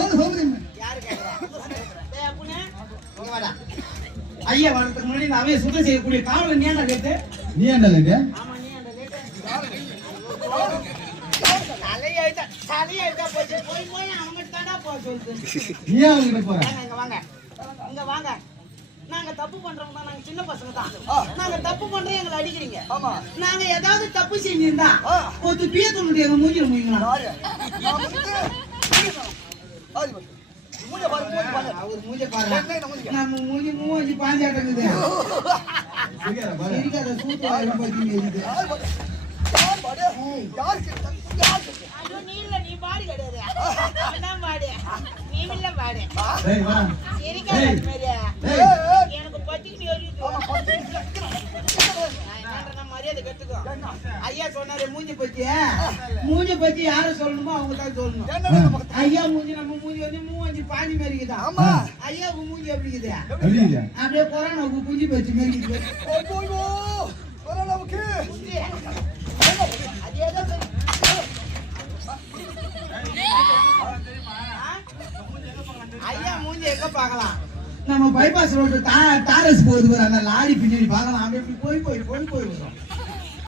யாரு கேக்குறா? டேய் புண்ணே இங்க வாடா. ஐயா வரதுக்கு முன்னாடி நான் அவைய சுத்தம் செய்யக்கூடிய காவல நீ ஏன்டா கேட்டு? நீ ஏன்டா கேட்டு? ஆமா நீ ஏன்டா கேட்டு? தலையைட்டா போச்சு. போய் அவங்க தாண்டா போ சொல்லுது. நீ அவங்க கிட்ட போற? இங்க வாங்க. இங்க வாங்க. நாங்க தப்பு பண்றோம் தான். நாங்க சின்ன பசங்க தான். நாங்க தப்பு பண்றோம் எங்களை அடிக்கிறீங்க. ஆமா. நாங்க ஏதாவது தப்பு செஞ்சிருந்தா ஒரு பியத்துடைய எங்க மூஞ்சில மூய்ங்களா? அவர் மூஞ்ச பாருங்க. நம்ம மூஞ்சி பாஞ்சாட்டங்குது. இருக்காத சூத்து வாயில பத்தி இருக்குது. நீ இல்ல நீ பாடி கிடையாது. அவன்தான் பாடு. நீ இல்ல பாடு. டேய் வா. இருக்காத மேரியா. எனக்கு பத்திக்கு எரியுது. நான் மரியாதை கட்டுக்கோ. ஐயா சொன்னாரே மூஞ்சி பத்தி யாரை சொல்லணுமோ அவங்க தான் சொல்லணும். ஐயா மூஞ்சி நம்ம மூஞ்சி வந்து மூஞ்சி பாஞ்சி மாரிக்குதா? ஆமா. ஐயா மூஞ்சி எப்படி இருக்குது? அப்படியே கொரோனாவுக்கு குஞ்சி பச்சி மாரி இருக்குது. ஐயோ கொரோனாவுக்கு அதேதான். ஐயா மூஞ்சி எங்க பார்க்கலாம்? நம்ம பைபாஸ் ரோடு தாரஸ் போகுது அந்த லாரி பின்னாடி பார்க்கலாம். அப்படி போய் வரும்.